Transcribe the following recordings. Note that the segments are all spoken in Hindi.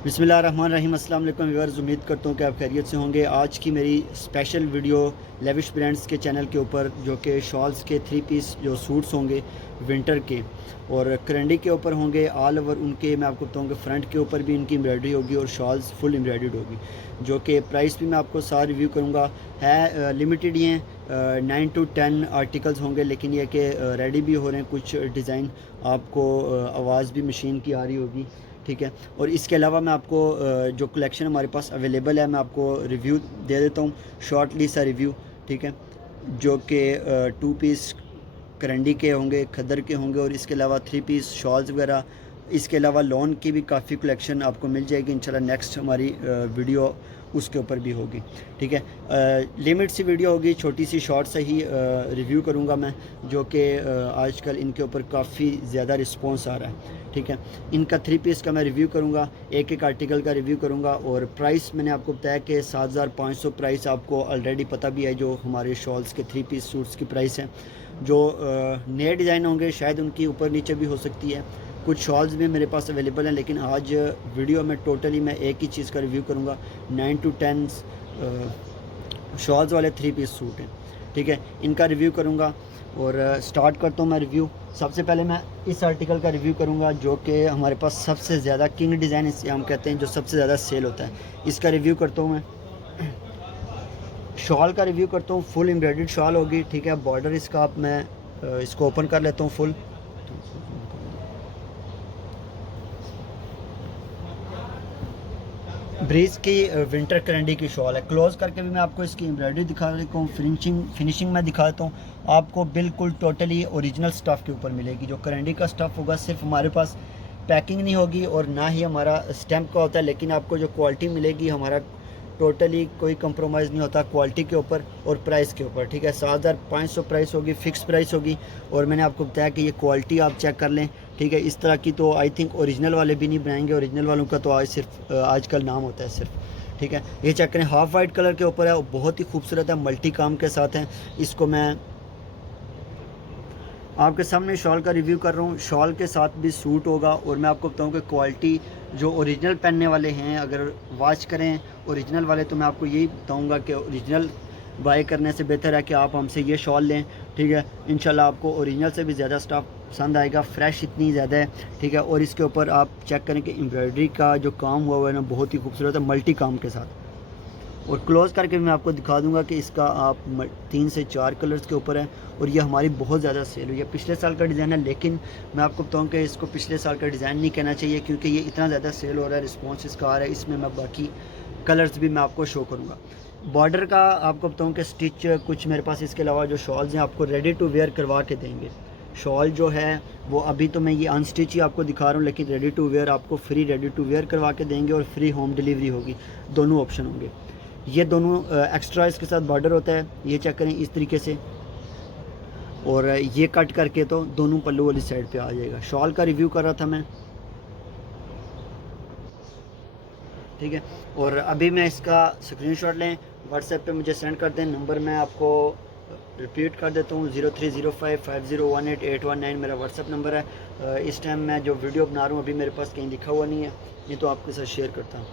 बिस्मिल्लाहिर्रहमानिर्रहीम। अस्सलाम वालेकुम व्यूअर्स, उम्मीद करता हूँ कि आप खैरियत से होंगे। आज की मेरी स्पेशल वीडियो लेविश ब्रांड्स के चैनल के ऊपर, जो कि शॉल्स के 3 पीस जो सूट्स होंगे विंटर के और करंडी के ऊपर होंगे ऑल ओवर उनके। मैं आपको बताऊँ कि फ्रंट के ऊपर भी इनकी एम्ब्रॉयडरी होगी और शॉल्स फुल एम्ब्रॉयडर्ड होगी, जो कि प्राइस भी मैं आपको सारा रिव्यू करूँगा। है लिमिटेड ही हैं, 9 to 10 आर्टिकल्स होंगे, लेकिन ये कि रेडी भी हो रहे हैं। कुछ डिज़ाइन आपको आवाज़ भी मशीन की आ रही होगी, ठीक है। और इसके अलावा मैं आपको जो कलेक्शन हमारे पास अवेलेबल है, मैं आपको रिव्यू दे देता हूँ, शॉर्टली सा रिव्यू, ठीक है। जो कि 2 पीस करंडी के होंगे, खद्दर के होंगे, और इसके अलावा 3 पीस शॉल्स वगैरह। इसके अलावा लॉन की भी काफ़ी कलेक्शन आपको मिल जाएगी इंशाल्लाह। नेक्स्ट हमारी वीडियो उसके ऊपर भी होगी, ठीक है। लिमिट सी वीडियो होगी, छोटी सी शॉर्ट से ही रिव्यू करूँगा मैं, जो कि आजकल इनके ऊपर काफ़ी ज़्यादा रिस्पॉन्स आ रहा है, ठीक है। इनका 3 पीस का मैं रिव्यू करूँगा, एक एक आर्टिकल का रिव्यू करूँगा। और प्राइस मैंने आपको बताया कि 7500 प्राइस आपको ऑलरेडी पता भी है, जो हमारे शॉल्स के 3 पीस सूट्स की प्राइस है। जो नए डिज़ाइन होंगे शायद उनकी ऊपर नीचे भी हो सकती है। कुछ शॉल्स भी मेरे पास अवेलेबल हैं, लेकिन आज वीडियो में टोटली मैं एक ही चीज़ का रिव्यू करूँगा। 9 to 10 शॉल्स वाले 3 पीस सूट हैं, ठीक है। इनका रिव्यू करूँगा और स्टार्ट करता हूँ मैं रिव्यू। सबसे पहले मैं इस आर्टिकल का रिव्यू करूँगा, जो कि हमारे पास सबसे ज़्यादा किंग डिज़ाइन इसे हम कहते हैं, जो सबसे ज़्यादा सेल होता है। इसका रिव्यू करता हूँ मैं। शॉल का रिव्यू करता हूँ, फुल एम्ब्रॉयडर्ड शॉल होगी, ठीक है। बॉर्डर इसका आप मैं इसको ओपन कर लेता हूँ फुल। ब्रीज की विंटर करंडी की शॉल है। क्लोज करके भी मैं आपको इसकी एम्ब्रॉयडरी दिखा देता हूँ, फिनिशिंग में दिखा देता हूँ आपको। बिल्कुल टोटली ओरिजिनल स्टफ़ के ऊपर मिलेगी। जो करंडी का स्टफ़ होगा, सिर्फ हमारे पास पैकिंग नहीं होगी और ना ही हमारा स्टैम्प का होता है, लेकिन आपको जो क्वालिटी मिलेगी, हमारा टोटली कोई कंप्रोमाइज़ नहीं होता क्वालिटी के ऊपर और प्राइस के ऊपर, ठीक है। 7500 प्राइस होगी, फ़िक्स प्राइस होगी। और मैंने आपको बताया कि ये क्वालिटी आप चेक कर लें, ठीक है। इस तरह की तो आई थिंक ओरिजिनल वाले भी नहीं बनाएंगे, ओरिजिनल वालों का तो आज सिर्फ आजकल नाम होता है सिर्फ, ठीक है। ये चेक करें, हाफ़ वाइट कलर के ऊपर है और बहुत ही खूबसूरत है, मल्टी काम के साथ है। इसको मैं आपके सामने शॉल का रिव्यू कर रहा हूँ। शॉल के साथ भी सूट होगा और मैं आपको बताऊँ कि क्वालिटी जो ओरिजिनल पहनने वाले हैं, अगर वॉच करें ओरिजिनल वाले, तो मैं आपको यही बताऊँगा कि ओरिजिनल बाय करने से बेहतर है कि आप हमसे ये शॉल लें, ठीक है। इंशाल्लाह आपको ओरिजिनल से भी ज़्यादा स्टफ़ पसंद आएगा, फ्रेश इतनी ज़्यादा है, ठीक है। और इसके ऊपर आप चेक करें कि एम्ब्रॉयडरी का जो काम हुआ है ना, बहुत ही खूबसूरत है, मल्टी काम के साथ। और क्लोज़ करके मैं आपको दिखा दूंगा कि इसका आप 3 से 4 कलर्स के ऊपर है। और ये हमारी बहुत ज़्यादा सेल हुई है। पिछले साल का डिज़ाइन है, लेकिन मैं आपको बताऊं कि इसको पिछले साल का डिज़ाइन नहीं कहना चाहिए, क्योंकि ये इतना ज़्यादा सेल हो रहा है, रिस्पॉन्स इसका आ रहा है। इसमें मैं बाकी कलर्स भी मैं आपको शो करूँगा। बॉर्डर का आपको बताऊँ कि स्टिच कुछ मेरे पास इसके अलावा जो शॉल्स हैं आपको रेडी टू वेयर करवा के देंगे। शॉल जो है वो अभी तो मैं ये अनस्टिच ही आपको दिखा रहा हूँ, लेकिन रेडी टू वेयर आपको फ्री रेडी टू वेयर करवा के देंगे और फ्री होम डिलीवरी होगी। दोनों ऑप्शन होंगे। ये दोनों एक्स्ट्रा इसके साथ बॉर्डर होता है, ये चेक करें इस तरीके से। और ये कट करके तो दोनों पल्लू वाली साइड पे आ जाएगा। शॉल का रिव्यू कर रहा था मैं, ठीक है। और अभी मैं इसका स्क्रीनशॉट लें, व्हाट्सएप पे मुझे सेंड कर दें। नंबर मैं आपको रिपीट कर देता हूँ, 0305501881 मेरा व्हाट्सएप नंबर है। इस टाइम मैं जो वीडियो बना रहा हूँ अभी मेरे पास कहीं लिखा हुआ नहीं है, नहीं तो आपके साथ शेयर करता हूँ।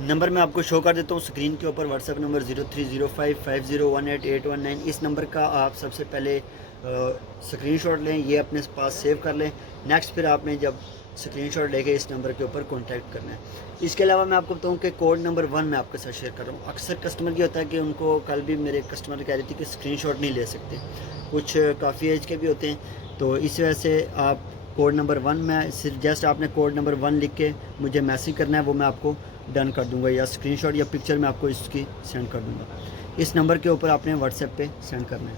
नंबर मैं आपको शो कर देता हूँ स्क्रीन के ऊपर, व्हाट्सएप नंबर 0305501881। इस नंबर का आप सबसे पहले स्क्रीनशॉट लें, ये अपने पास सेव कर लें। नेक्स्ट फिर आपने जब स्क्रीनशॉट लेके इस नंबर के ऊपर कांटेक्ट करना है। इसके अलावा मैं आपको बताऊँ कि कोड नंबर 1 मैं आपके साथ शेयर कर रहा हूँ। अक्सर कस्टमर की होता है कि उनको, कल भी मेरे कस्टमर कह रही थी कि स्क्रीनशॉट नहीं ले सकते, कुछ काफ़ी एज के भी होते हैं, तो इस वजह से आप कोड नंबर 1 में सिर्फ जस्ट आपने कोड नंबर 1 लिख के मुझे मैसेज करना है, वो मैं आपको डन कर दूंगा, या स्क्रीनशॉट या पिक्चर मैं आपको इसकी सेंड कर दूंगा। इस नंबर के ऊपर आपने व्हाट्सएप पे सेंड करना है।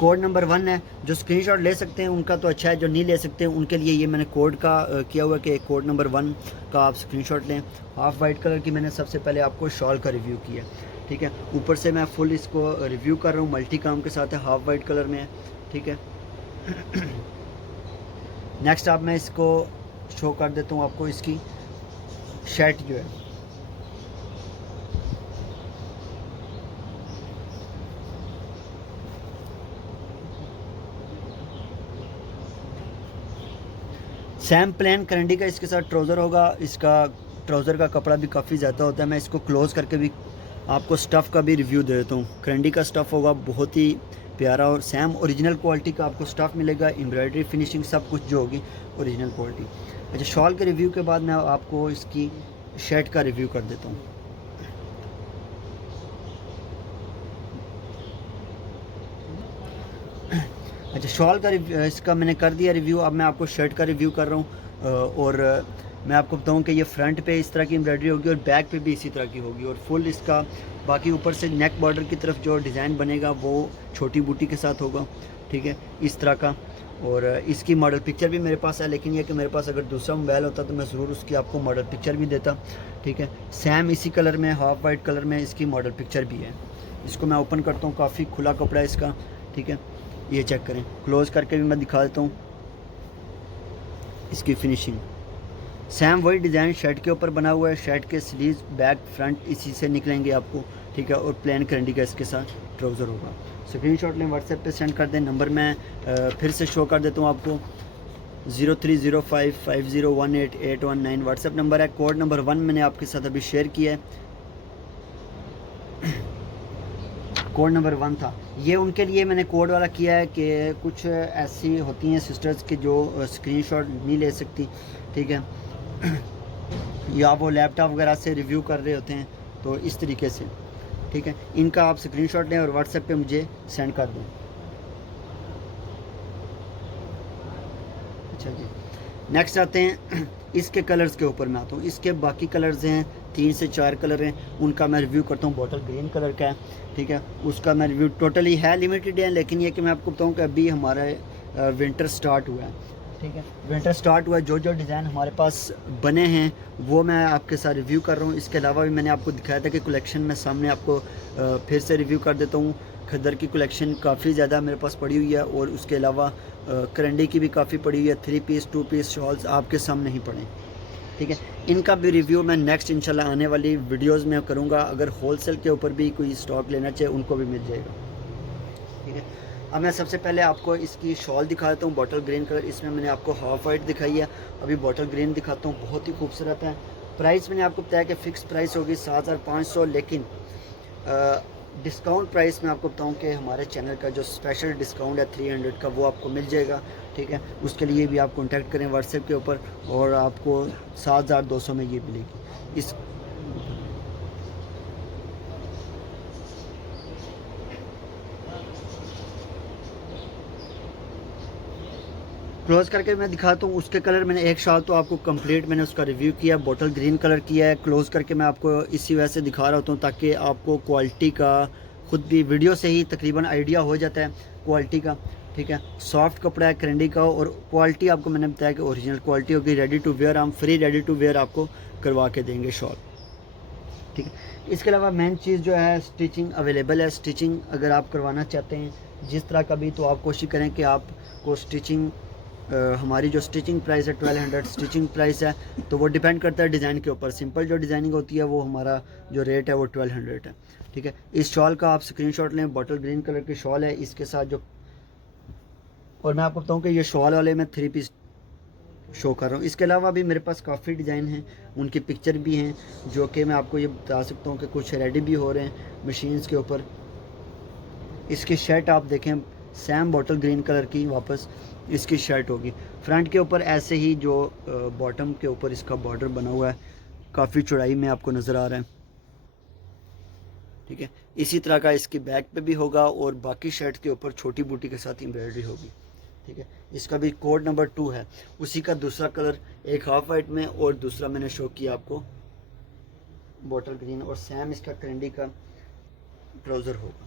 कोड नंबर 1 है। जो स्क्रीनशॉट ले सकते हैं उनका तो अच्छा है, जो नहीं ले सकते हैं उनके लिए ये मैंने कोड का किया हुआ है कि कोड नंबर 1 का आप स्क्रीनशॉट लें। हाफ़ वाइट कलर की मैंने सबसे पहले आपको शॉल का रिव्यू किया, ठीक है। ऊपर से मैं फुल इसको रिव्यू कर रहा हूँ, मल्टी काम के साथ है, हाफ़ वाइट कलर में है, ठीक है। नेक्स्ट आप मैं इसको शो कर देता हूँ आपको, इसकी शर्ट जो है, सैम प्लेन करंडी का इसके साथ ट्राउज़र होगा। इसका ट्राउज़र का कपड़ा भी काफ़ी ज़्यादा होता है। मैं इसको क्लोज़ करके भी आपको स्टफ़ का भी रिव्यू दे देता हूँ। करंडी का स्टफ़ होगा बहुत ही प्यारा, और सैम ओरिजिनल क्वालिटी का आपको स्टफ़ मिलेगा। एम्ब्रॉयडरी फिनिशिंग सब कुछ जो होगी ओरिजिनल क्वालिटी। अच्छा, शॉल के रिव्यू के बाद मैं आपको इसकी शर्ट का रिव्यू कर देता हूँ। अच्छा, शॉल का इसका मैंने कर दिया रिव्यू। अब मैं आपको शर्ट का रिव्यू कर रहा हूँ। और मैं आपको बताऊँ कि ये फ्रंट पे इस तरह की एम्ब्रॉयडरी होगी और बैक पे भी इसी तरह की होगी, और फुल इसका बाकी ऊपर से नेक बॉर्डर की तरफ जो डिज़ाइन बनेगा वो छोटी बूटी के साथ होगा, ठीक है, इस तरह का। और इसकी मॉडल पिक्चर भी मेरे पास है, लेकिन ये कि मेरे पास अगर दूसरा मोबाइल होता तो मैं ज़रूर उसकी आपको मॉडल पिक्चर भी देता, ठीक है। सैम इसी कलर में, हाफ वाइट कलर में इसकी मॉडल पिक्चर भी है। इसको मैं ओपन करता हूँ, काफ़ी खुला कपड़ा है इसका, ठीक है। ये चेक करें, क्लोज़ करके भी मैं दिखा देता हूँ इसकी फिनिशिंग। सैम वही डिज़ाइन शर्ट के ऊपर बना हुआ है। शर्ट के स्लीव्स, बैक, फ्रंट इसी से निकलेंगे आपको, ठीक है। और प्लेन करंडी का इसके साथ ट्राउज़र होगा। स्क्रीनशॉट लें, व्हाट्सएप पे सेंड कर दें। नंबर मैं फिर से शो कर देता हूँ आपको, 0305501881 व्हाट्सएप नंबर है। कोड नंबर 1 मैंने आपके साथ अभी शेयर किया है, कोड नंबर 1 था ये। उनके लिए मैंने कोड वाला किया है कि कुछ ऐसी होती हैं सिस्टर्स के जो स्क्रीनशॉट नहीं ले सकती, ठीक है, या वो लैपटॉप वगैरह से रिव्यू कर रहे होते हैं, तो इस तरीके से, ठीक है। इनका आप स्क्रीनशॉट लें और व्हाट्सएप पे मुझे सेंड कर दें। अच्छा जी, नेक्स्ट आते हैं इसके कलर्स के ऊपर मैं आता हूँ। इसके बाकी कलर्स हैं, 3 से 4 कलर हैं, उनका मैं रिव्यू करता हूँ। बॉटल ग्रीन कलर का है, ठीक है, उसका मैं रिव्यू टोटली है लिमिटेड है, लेकिन ये कि मैं आपको बताऊँ कि अभी हमारा विंटर स्टार्ट हुआ है, ठीक है। विंटर स्टार्ट हुआ है, जो जो डिज़ाइन हमारे पास बने हैं वो मैं आपके साथ रिव्यू कर रहा हूँ। इसके अलावा भी मैंने आपको दिखाया था कि कलेक्शन में सामने आपको फिर से रिव्यू कर देता हूँ। खद्दर की कलेक्शन काफ़ी ज़्यादा मेरे पास पड़ी हुई है, और उसके अलावा करंडी की भी काफ़ी पड़ी हुई है। 3 पीस 2 पीस शॉल्स आपके सामने ही पड़े, ठीक है। इनका भी रिव्यू मैं नेक्स्ट इंशाल्लाह आने वाली वीडियोस में करूँगा। अगर होलसेल के ऊपर भी कोई स्टॉक लेना चाहे उनको भी मिल जाएगा, ठीक है। अब मैं सबसे पहले आपको इसकी शॉल दिखा देता हूँ, बॉटल ग्रीन कलर। इसमें मैंने आपको हाफ वाइट दिखाई है, अभी बॉटल ग्रीन दिखाता हूँ, बहुत ही खूबसूरत है। प्राइस मैंने आपको बताया कि फ़िक्स प्राइस होगी 7500, लेकिन डिस्काउंट प्राइस में आपको बताऊं कि हमारे चैनल का जो स्पेशल डिस्काउंट है 300 का, वो आपको मिल जाएगा, ठीक है। उसके लिए भी आप कांटेक्ट करें व्हाट्सएप के ऊपर, और आपको 7200 में ये मिलेगी। इस क्लोज़ करके मैं दिखाता हूँ उसके कलर। मैंने एक शॉल तो आपको कंप्लीट मैंने उसका रिव्यू किया, बॉटल ग्रीन कलर किया है। क्लोज़ करके मैं आपको इसी वजह से दिखा रहा होता हूँ ताकि आपको क्वालिटी का खुद भी वीडियो से ही तकरीबन आइडिया हो जाता है क्वालिटी का, ठीक है। सॉफ्ट कपड़ा है करंडी का, और क्वालिटी आपको मैंने बताया कि ओरिजिनल क्वालिटी होगी। रेडी टू वेयर, हम फ्री रेडी टू वेयर आपको करवा के देंगे शॉल, ठीक है। इसके अलावा मेन चीज़ जो है, स्टिचिंग अवेलेबल है। स्टिचिंग अगर आप करवाना चाहते हैं जिस तरह का भी, तो आप कोशिश करें कि आपको स्टिचिंग हमारी जो स्टिचिंग प्राइस है 1200 स्टिचिंग प्राइस है, तो वो डिपेंड करता है डिज़ाइन के ऊपर। सिंपल जो डिज़ाइनिंग होती है वो हमारा जो रेट है वो 1200 है, ठीक है। इस शॉल का आप स्क्रीनशॉट लें, बॉटल ग्रीन कलर की शॉल है इसके साथ जो, और मैं आपको बताऊं कि ये शॉल वाले में 3 पीस शो कर रहा हूँ। इसके अलावा भी मेरे पास काफ़ी डिज़ाइन हैं, उनकी पिक्चर भी हैं, जो कि मैं आपको ये बता सकता हूँ कि कुछ रेडी भी हो रहे हैं मशीन्स के ऊपर। इसकी शर्ट आप देखें, सैम बॉटल ग्रीन कलर की वापस इसकी शर्ट होगी। फ्रंट के ऊपर ऐसे ही जो बॉटम के ऊपर इसका बॉर्डर बना हुआ है, काफ़ी चौड़ाई में आपको नज़र आ रहा है, ठीक है। इसी तरह का इसकी बैक पे भी होगा, और बाकी शर्ट के ऊपर छोटी बूटी के साथ एम्ब्रॉयडरी होगी, ठीक है। इसका भी कोड नंबर 2 है। उसी का दूसरा कलर, एक हाफ वाइट में और दूसरा मैंने शो किया आपको बॉटल ग्रीन, और सैम इसका करंडी का ट्राउज़र होगा।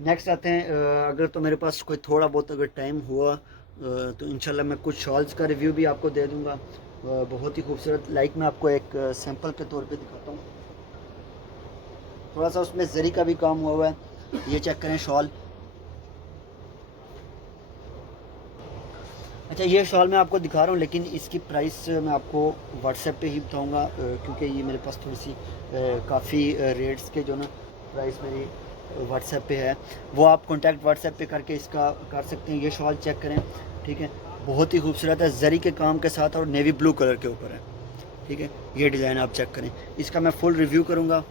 नेक्स्ट आते हैं, अगर तो मेरे पास कोई थोड़ा बहुत अगर टाइम हुआ तो इंशाल्लाह मैं कुछ शॉल्स का रिव्यू भी आपको दे दूंगा, बहुत ही खूबसूरत। लाइक मैं आपको एक सैंपल के तौर पे दिखाता हूँ, थोड़ा सा उसमें जरी का भी काम हुआ है। ये चेक करें शॉल। अच्छा, ये शॉल मैं आपको दिखा रहा हूँ, लेकिन इसकी प्राइस मैं आपको व्हाट्सएप पे ही बताऊँगा, क्योंकि ये मेरे पास थोड़ी सी काफ़ी रेट्स के जो ना प्राइस मेरी व्हाट्सएप पे है, वो आप कॉन्टैक्ट व्हाट्सएप पे करके इसका कर सकते हैं। ये शॉल चेक करें, ठीक है, बहुत ही खूबसूरत है, जरी के काम के साथ और नेवी ब्लू कलर के ऊपर है, ठीक है। ये डिज़ाइन आप चेक करें, इसका मैं फुल रिव्यू करूँगा।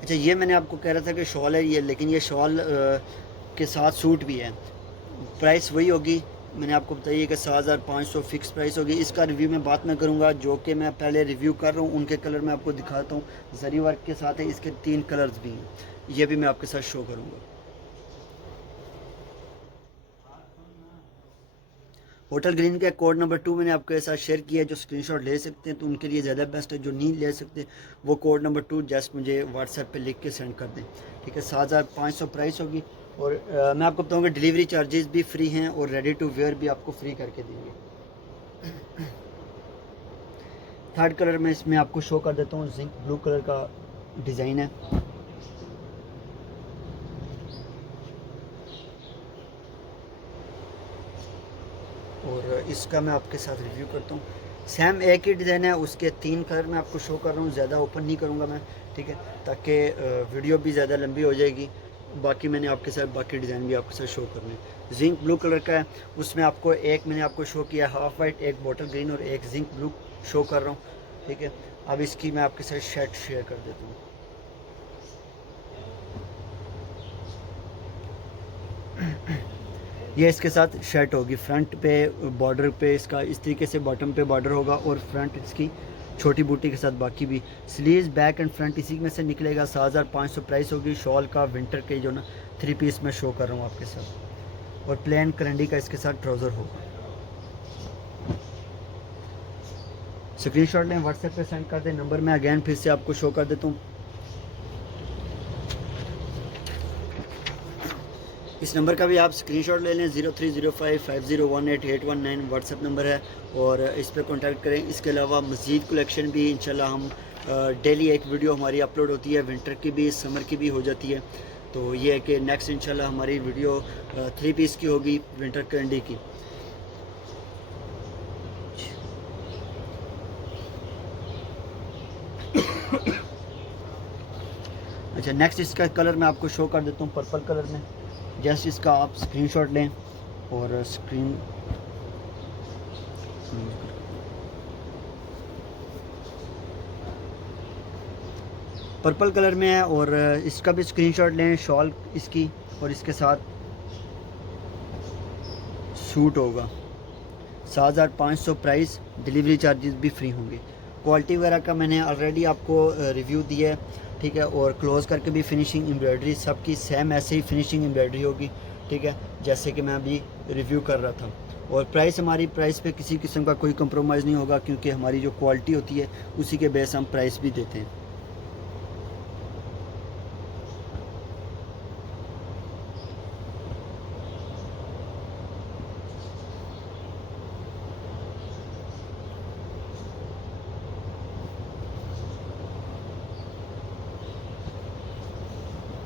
अच्छा, ये मैंने आपको कह रहा था कि शॉल है ये, लेकिन ये शॉल के साथ सूट भी है। प्राइस वही होगी, मैंने आपको बताइए कि 7,500 फ़िक्स प्राइस होगी। इसका रिव्यू मैं बाद में करूँगा, जो कि मैं पहले रिव्यू कर रहा हूँ उनके कलर मैं आपको दिखाता हूँ। जरी वर्क के साथ है, इसके 3 कलर्स भी हैं, ये भी मैं आपके साथ शो करूँगा। होटल ग्रीन का कोड नंबर 2 मैंने आपके साथ शेयर किया है, जो स्क्रीनशॉट ले सकते हैं तो उनके लिए ज़्यादा बेस्ट है। जो नहीं ले सकते वो कोड नंबर 2 जस्ट मुझे व्हाट्सएप पे लिख के सेंड कर दें, ठीक है। 7,500 प्राइस होगी और मैं आपको बताऊँगा डिलीवरी चार्जेस भी फ्री हैं और रेडी टू वेयर भी आपको फ्री करके देंगे। थर्ड कलर में इसमें आपको शो कर देता हूँ, जिंक ब्लू कलर का डिज़ाइन है। और इसका मैं आपके साथ रिव्यू करता हूँ। सेम एक ही डिज़ाइन है, उसके 3 कलर मैं आपको शो कर रहा हूँ, ज़्यादा ओपन नहीं करूँगा मैं, ठीक है, ताकि वीडियो भी ज़्यादा लंबी हो जाएगी। बाकी मैंने आपके साथ बाकी डिज़ाइन भी आपके साथ शो करने हैं। जिंक ब्लू कलर का है, उसमें आपको एक मैंने आपको शो किया हाफ वाइट, एक बॉटल ग्रीन और एक जिंक ब्लू शो कर रहा हूँ, ठीक है। अब इसकी मैं आपके साथ शर्ट शेयर कर देता हूँ। ये इसके साथ शर्ट होगी, फ्रंट पे बॉर्डर पे इसका इस तरीके से बॉटम पे बॉर्डर होगा और फ्रंट इसकी छोटी बूटी के साथ, बाकी भी स्लीव्स बैक एंड फ्रंट इसी में से निकलेगा। 7,500 प्राइस होगी शॉल का, विंटर के जो ना 3 पीस में शो कर रहा हूँ आपके साथ, और प्लेन करंडी का इसके साथ ट्राउज़र होगा। स्क्रीनशॉट लें, व्हाट्सएप पे सेंड कर दें। नंबर मैं अगेन फिर से आपको शो कर देता हूँ। इस नंबर का भी आप स्क्रीनशॉट ले लें, 0305501881 व्हाट्सएप नंबर है, और इस पर कांटेक्ट करें। इसके अलावा मज़ीद कलेक्शन भी इंशाल्लाह हम डेली एक वीडियो हमारी अपलोड होती है, विंटर की भी समर की भी हो जाती है। तो ये है कि नेक्स्ट इंशाल्लाह हमारी वीडियो 3 पीस की होगी, विंटर कैंडी की। अच्छा, नेक्स्ट इसका कलर मैं आपको शो कर देता हूँ, पर्पल कलर में। जस्ट इसका आप स्क्रीनशॉट लें और पर्पल कलर में है, और इसका भी स्क्रीनशॉट लें, शॉल इसकी और इसके साथ सूट होगा। 7,500 प्राइस, डिलीवरी चार्जेस भी फ्री होंगे। क्वालिटी वगैरह का मैंने ऑलरेडी आपको रिव्यू दिया है, ठीक है, और क्लोज़ करके भी फिनिशिंग एम्ब्रॉयडरी सबकी सेम ऐसे ही फिनिशिंग एम्ब्रॉयडरी होगी, ठीक है, जैसे कि मैं अभी रिव्यू कर रहा था। और प्राइस, हमारी प्राइस पे किसी किस्म का कोई कंप्रोमाइज़ नहीं होगा, क्योंकि हमारी जो क्वालिटी होती है उसी के बेस हम प्राइस भी देते हैं।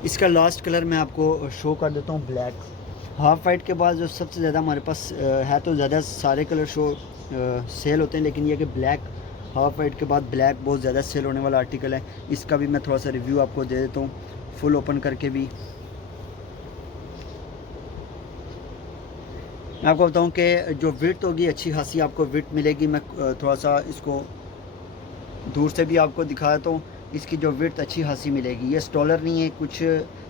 इसका लास्ट कलर मैं आपको शो कर देता हूँ, ब्लैक। हाफ वाइट के बाद जो सबसे ज़्यादा हमारे पास है, तो ज़्यादा सारे कलर सेल होते हैं, लेकिन ये कि ब्लैक, हाफ वाइट के बाद ब्लैक बहुत ज़्यादा सेल होने वाला आर्टिकल है। इसका भी मैं थोड़ा सा रिव्यू आपको दे देता हूँ, फुल ओपन करके भी। मैं आपको बताऊँ कि जो विड्थ होगी अच्छी खासी आपको विड्थ मिलेगी। मैं थोड़ा सा इसको दूर से भी आपको दिखा देता हूँ। इसकी जो विड्थ अच्छी खासी मिलेगी, ये स्टॉलर नहीं है। कुछ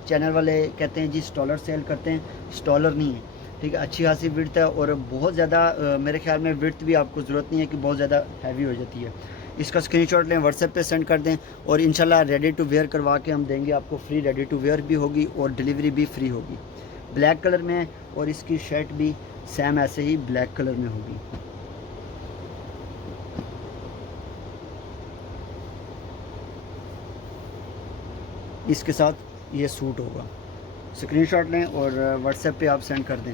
चैनल वाले कहते हैं जी स्टॉलर सेल करते हैं, स्टॉलर नहीं है, ठीक है। अच्छी खासी विड्थ है, और बहुत ज़्यादा मेरे ख्याल में विड्थ भी आपको ज़रूरत नहीं है कि बहुत ज़्यादा हैवी हो जाती है। इसका स्क्रीनशॉट लें, व्हाट्सएप पे सेंड कर दें, और इंशाल्लाह रेडी टू वेयर करवा के हम देंगे आपको फ्री। रेडी टू वेयर भी होगी और डिलीवरी भी फ्री होगी। ब्लैक कलर में, और इसकी शर्ट भी सेम ऐसे ही ब्लैक कलर में होगी। इसके साथ ये सूट होगा। स्क्रीनशॉट लें और व्हाट्सएप पे आप सेंड कर दें।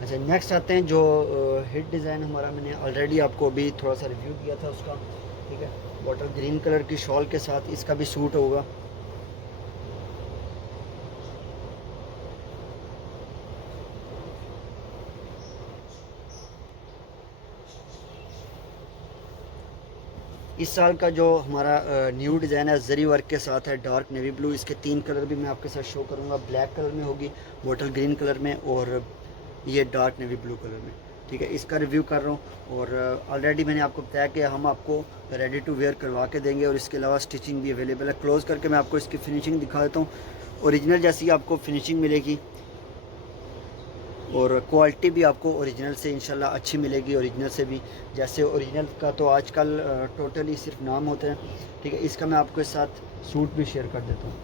अच्छा, नेक्स्ट आते हैं जो हिट डिज़ाइन हमारा, मैंने ऑलरेडी आपको अभी थोड़ा सा रिव्यू किया था उसका, ठीक है। बॉटल ग्रीन कलर की शॉल के साथ इसका भी सूट होगा। इस साल का जो हमारा न्यू डिज़ाइन है जरी वर्क के साथ है, डार्क नेवी ब्लू। इसके 3 कलर भी मैं आपके साथ शो करूँगा। ब्लैक कलर में होगी, बॉटल ग्रीन कलर में, और ये डार्क नेवी ब्लू कलर में। ठीक है, इसका रिव्यू कर रहा हूँ। और ऑलरेडी मैंने आपको बताया कि हम आपको रेडी टू वेयर करवा के देंगे, और इसके अलावा स्टिचिंग भी अवेलेबल है। क्लोज़ करके मैं आपको इसकी फिनिशिंग दिखा देता हूँ। ओरिजिनल जैसी आपको फिनिशिंग मिलेगी, और क्वालिटी भी आपको ओरिजिनल से इंशाल्लाह अच्छी मिलेगी। ओरिजिनल से भी, जैसे ओरिजिनल का तो आजकल टोटली सिर्फ नाम होते हैं। ठीक है, इसका मैं आपके साथ सूट भी शेयर कर देता हूँ।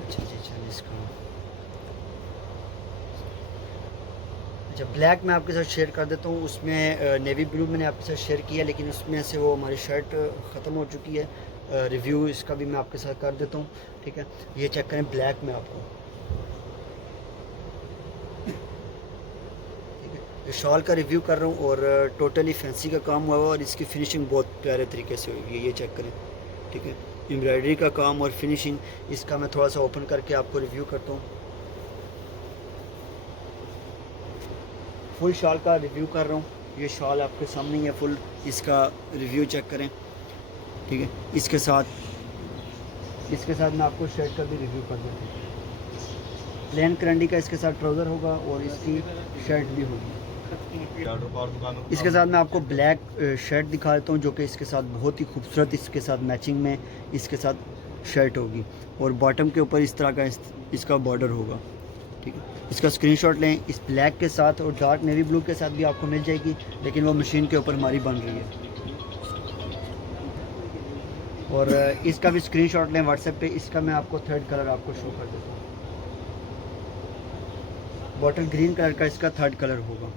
अच्छा जी, चलिए इसका अच्छा ब्लैक मैं आपके साथ शेयर कर देता हूँ। उसमें नेवी ब्लू मैंने आपके साथ शेयर किया, लेकिन उसमें से वो हमारी शर्ट ख़त्म हो चुकी है। रिव्यू इसका भी मैं आपके साथ कर देता हूँ। ठीक है, ये चेक करें ब्लैक में आपको। ठीक है, ये शॉल का रिव्यू कर रहा हूँ, और टोटली फैंसी का काम हुआ हुआ, और इसकी फिनिशिंग बहुत प्यारे तरीके से हुई है। ये चेक करें। ठीक है, एम्ब्रॉयडरी का काम और फिनिशिंग इसका मैं थोड़ा सा ओपन करके आपको रिव्यू करता हूँ। फुल शॉल का रिव्यू कर रहा हूँ। ये शॉल आपके सामने ही है, फुल इसका रिव्यू चेक करें। ठीक है, इसके साथ मैं आपको शर्ट का भी रिव्यू कर देता हूँ। प्लेन करंडी का इसके साथ ट्राउज़र होगा, और इसकी शर्ट भी होगी। इसके साथ मैं आपको ब्लैक शर्ट दिखा देता हूँ, जो कि इसके साथ बहुत ही खूबसूरत, इसके साथ मैचिंग में इसके साथ शर्ट होगी, और बॉटम के ऊपर इस तरह का इसका बॉर्डर होगा। ठीक है, इसका स्क्रीनशॉट लें। इस ब्लैक के साथ और डार्क नेवी ब्लू के साथ भी आपको मिल जाएगी, लेकिन वो मशीन के ऊपर हमारी बन रही है। और इसका भी स्क्रीनशॉट लें व्हाट्सएप पे। इसका मैं आपको थर्ड कलर आपको शो कर देता हूँ। बॉटल ग्रीन कलर का इसका थर्ड कलर होगा।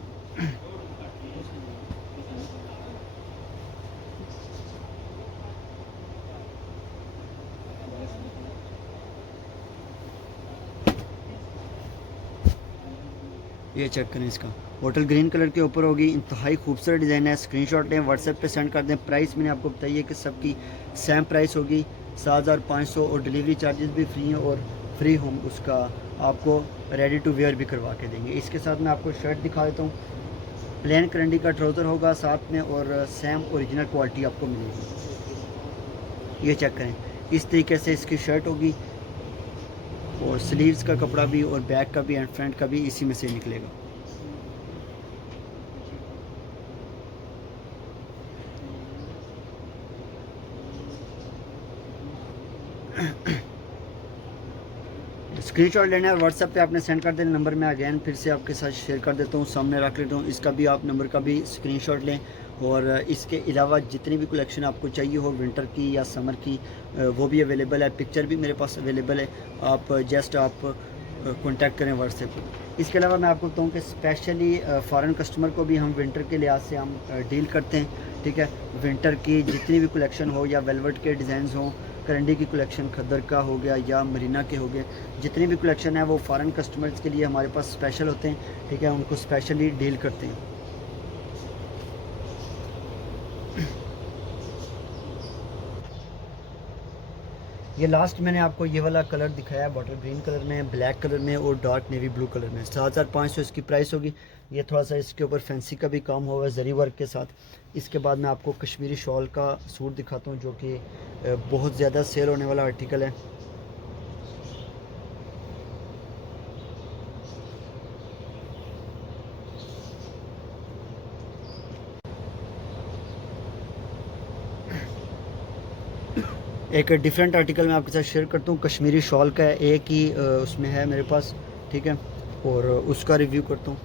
ये चेक करें, इसका बॉटल ग्रीन कलर के ऊपर होगी। इंतहाई खूबसूरत डिज़ाइन है। स्क्रीनशॉट लें, व्हाट्सएप पे सेंड कर दें। प्राइस मैंने आपको बताइए कि सबकी सेम प्राइस होगी 7500, और डिलीवरी चार्जेस भी फ्री हैं, और फ्री होम उसका आपको रेडी टू वेयर भी करवा के देंगे। इसके साथ मैं आपको शर्ट दिखा देता हूँ। प्लेन करंडी का ट्राउज़र होगा साथ में, और सेम ओरिजिनल क्वालिटी आपको मिलेगी। ये चेक करें, इस तरीके से इसकी शर्ट होगी, और स्लीव्स का कपड़ा भी, और बैक का भी, एंड फ्रंट का भी इसी में से निकलेगा। स्क्रीनशॉट लेना है, व्हाट्सएप पे आपने सेंड कर देना। नंबर मैं अगेन फिर से आपके साथ शेयर कर देता हूँ, सामने रख लेता हूँ। इसका भी आप नंबर का भी स्क्रीनशॉट लें, और इसके अलावा जितनी भी कलेक्शन आपको चाहिए हो विंटर की या समर की, वो भी अवेलेबल है। पिक्चर भी मेरे पास अवेलेबल है। आप जस्ट कांटेक्ट करें व्हाट्सएप पर। इसके अलावा मैं आपको बताऊँ कि स्पेशली फ़ॉरेन कस्टमर को भी हम विंटर के लिहाज से हम डील करते हैं। ठीक है, विंटर की जितनी भी कलेक्शन हो, या वेलवेट के डिज़ाइन हों, करंडी की कलेक्शन, खद्दर का हो गया, या मरीना के हो गए, जितनी भी कलेक्शन है वो फ़ॉरेन कस्टमर्स के लिए हमारे पास स्पेशल होते हैं। ठीक है, उनको स्पेशली डील करते हैं। ये लास्ट मैंने आपको ये वाला कलर दिखाया, बॉटल ग्रीन कलर में, ब्लैक कलर में, और डार्क नेवी ब्लू कलर में। 7500 इसकी प्राइस होगी। ये थोड़ा सा इसके ऊपर फैंसी का भी काम हुआ है जरी वर्क के साथ। इसके बाद मैं आपको कश्मीरी शॉल का सूट दिखाता हूँ, जो कि बहुत ज़्यादा सेल होने वाला आर्टिकल है। एक डिफरेंट आर्टिकल मैं आपके साथ शेयर करता हूँ। कश्मीरी शॉल का एक ही उसमें है मेरे पास। ठीक है, और उसका रिव्यू करता हूँ।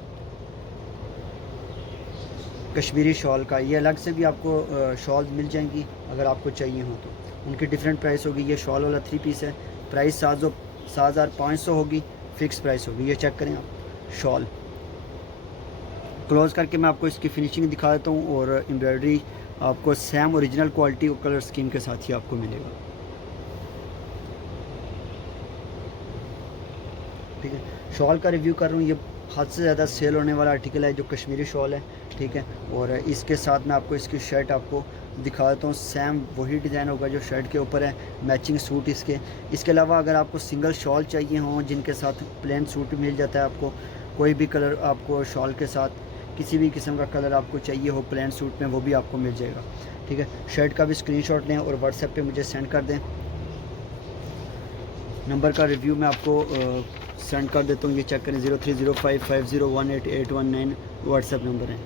कश्मीरी शॉल का ये अलग से भी आपको शॉल मिल जाएंगी अगर आपको चाहिए हो तो। उनकी डिफरेंट प्राइस होगी। ये शॉल वाला 3 पीस है, प्राइस 7500 होगी, फ़िक्स प्राइस होगी। ये चेक करें आप शॉल। क्लोज़ करके मैं आपको इसकी फिनिशिंग दिखा देता हूँ, और एम्ब्रॉयडरी आपको सेम ओरिजिनल क्वालिटी और कलर स्कीम के साथ ही आपको मिलेगा। ठीक है, शॉल का रिव्यू कर रहा हूँ। ये हद से ज़्यादा सेल होने वाला आर्टिकल है, जो कश्मीरी शॉल है। ठीक है, और इसके साथ मैं आपको इसकी शर्ट आपको दिखा देता हूँ। सेम वही डिज़ाइन होगा जो शर्ट के ऊपर है, मैचिंग सूट इसके। इसके अलावा अगर आपको सिंगल शॉल चाहिए हों, जिनके साथ प्लेन सूट मिल जाता है आपको, कोई भी कलर आपको शॉल के साथ किसी भी किस्म का कलर आपको चाहिए हो प्लेन सूट में, वो भी आपको मिल जाएगा। ठीक है, शर्ट का भी स्क्रीनशॉट लें और व्हाट्सएप पे मुझे सेंड कर दें। नंबर का रिव्यू मैं आपको सेंड कर देता हूँ, ये चेक करें, 0305501881 व्हाट्सएप नंबर है।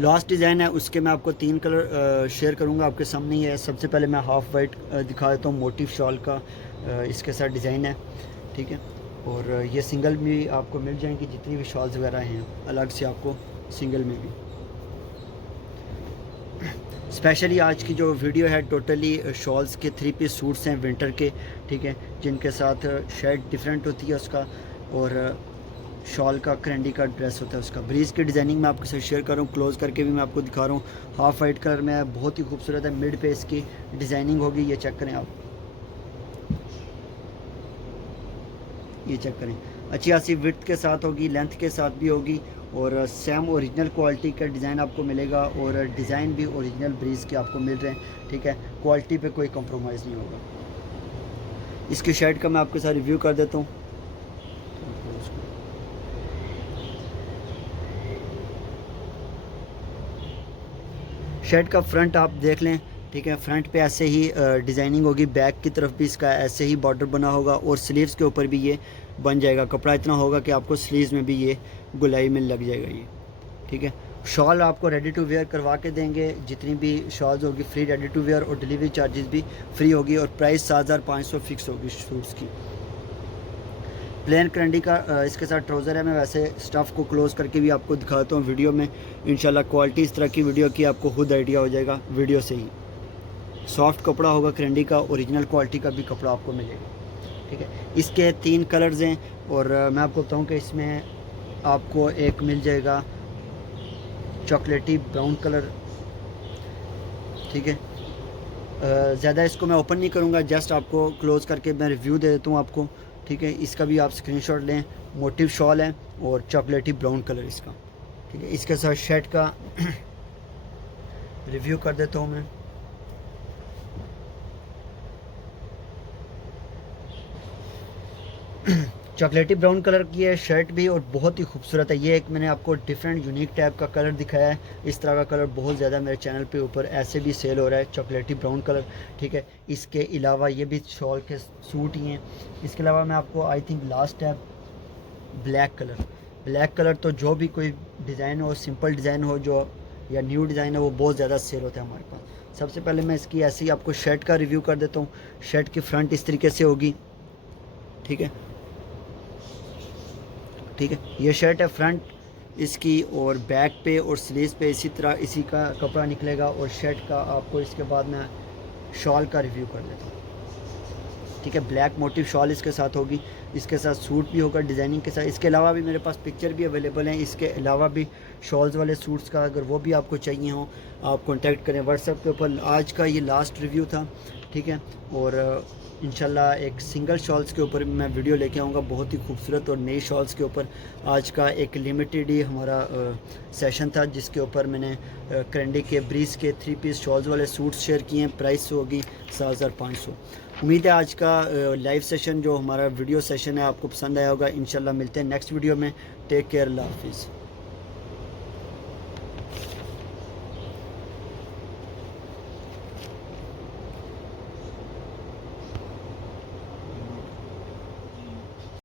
लास्ट डिज़ाइन है उसके मैं आपको 3 कलर शेयर करूंगा आपके सामने ही है। सबसे पहले मैं हाफ़ वाइट दिखा देता हूँ, मोटिव शॉल का इसके साथ डिज़ाइन है। ठीक है, और ये सिंगल भी आपको मिल जाएंगी, जितनी भी शॉल्स वगैरह हैं अलग से आपको सिंगल में भी। स्पेशली आज की जो वीडियो है टोटली शॉल्स के 3 पीस सूट्स हैं विंटर के। ठीक है, जिनके साथ शेड डिफरेंट होती है उसका, और शॉल का क्रैंडी का ड्रेस होता है उसका। ब्रीज की डिज़ाइनिंग मैं आपके साथ शेयर कर रहा हूँ, क्लोज करके भी मैं आपको दिखा रहा हूँ। हाफ वाइट कलर में है, बहुत ही खूबसूरत है, मिड पे इसकी डिज़ाइनिंग होगी, ये चेक करें आप, ये चेक करें, अच्छी खासी विड्थ के साथ होगी, लेंथ के साथ भी होगी, और सेम ओरिजिनल क्वालिटी का डिज़ाइन आपको मिलेगा, और डिज़ाइन भी ओरिजिनल ब्रीज के आपको मिल रहे हैं। ठीक है, क्वालिटी पे कोई कॉम्प्रोमाइज़ नहीं होगा। इसकी शर्ट का मैं आपके साथ रिव्यू कर देता हूँ। शर्ट का फ्रंट आप देख लें। ठीक है, फ्रंट पे ऐसे ही डिज़ाइनिंग होगी, बैक की तरफ भी इसका ऐसे ही बॉर्डर बना होगा, और स्लीव्स के ऊपर भी ये बन जाएगा। कपड़ा इतना होगा कि आपको स्लीव्स में भी ये गुलाई में लग जाएगा ये। ठीक है, शॉल आपको रेडी टू वेयर करवा के देंगे, जितनी भी शॉल्स होगी फ्री रेडी टू वेयर, और डिलीवरी चार्जेस भी फ्री होगी, और प्राइस 7500 फिक्स होगी सूट्स की। प्लेन क्रंडी का इसके साथ ट्राउज़र है। मैं वैसे स्टफ़ को क्लोज करके भी आपको दिखाता हूँ वीडियो में। इंशाल्लाह क्वालिटी इस तरह की वीडियो की आपको खुद आइडिया हो जाएगा वीडियो से ही। सॉफ्ट कपड़ा होगा क्रंडी का, ओरिजिनल क्वालिटी का भी कपड़ा आपको मिलेगा। ठीक है, इसके 3 कलर्स हैं, और मैं आपको बताऊँ कि इसमें आपको एक मिल जाएगा चॉकलेटी ब्राउन कलर। ठीक है, ज़्यादा इसको मैं ओपन नहीं करूँगा, जस्ट आपको क्लोज करके मैं रिव्यू दे देता हूँ आपको। ठीक है, इसका भी आप स्क्रीनशॉट लें, मोटिव शॉल है और चॉकलेटी ब्राउन कलर इसका। ठीक है, इसके साथ शर्ट का रिव्यू कर देता हूँ मैं। चॉकलेटी ब्राउन कलर की है शर्ट भी, और बहुत ही खूबसूरत है। ये एक मैंने आपको डिफरेंट यूनिक टाइप का कलर दिखाया है। इस तरह का कलर बहुत ज़्यादा मेरे चैनल पे ऊपर ऐसे भी सेल हो रहा है, चॉकलेटी ब्राउन कलर। ठीक है, इसके अलावा ये भी शॉल के सूट ही हैं। इसके अलावा मैं आपको आई थिंक लास्ट है ब्लैक कलर। ब्लैक कलर तो जो भी कोई डिज़ाइन हो, सिंपल डिज़ाइन हो जो, या न्यू डिज़ाइन है, वो बहुत ज़्यादा सेल होता है हमारे पास। सबसे पहले मैं इसकी ऐसे ही आपको शर्ट का रिव्यू कर देता हूँ। शर्ट की फ्रंट इस तरीके से होगी। ठीक है, ठीक है, ये शर्ट है फ्रंट इसकी, और बैक पे और स्लीव्स पे इसी तरह इसी का कपड़ा निकलेगा। और शर्ट का आपको इसके बाद मैं शॉल का रिव्यू कर देता हूँ। ठीक है, ब्लैक मोटिव शॉल इसके साथ होगी, इसके साथ सूट भी होगा डिज़ाइनिंग के साथ। इसके अलावा भी मेरे पास पिक्चर भी अवेलेबल हैं, इसके अलावा भी शॉल्स वाले सूट्स का, अगर वो भी आपको चाहिए हो आप कॉन्टैक्ट करें व्हाट्सएप के ऊपर। आज का ये लास्ट रिव्यू था। ठीक है, और इंशाल्लाह एक सिंगल शॉल्स के ऊपर मैं वीडियो लेके आऊँगा, बहुत ही खूबसूरत और नई शॉल्स के ऊपर। आज का एक लिमिटेड ही हमारा सेशन था, जिसके ऊपर मैंने क्रंडी के ब्रीज के 3 पीस शॉल्स वाले सूट्स शेयर किए हैं। प्राइस होगी 7500। उम्मीद है आज का लाइव सेशन जो हमारा वीडियो सेशन है आपको पसंद आया होगा। इंशाल्लाह मिलते हैं नेक्स्ट वीडियो में। टेक केयर, अल्लाह हाफिज़।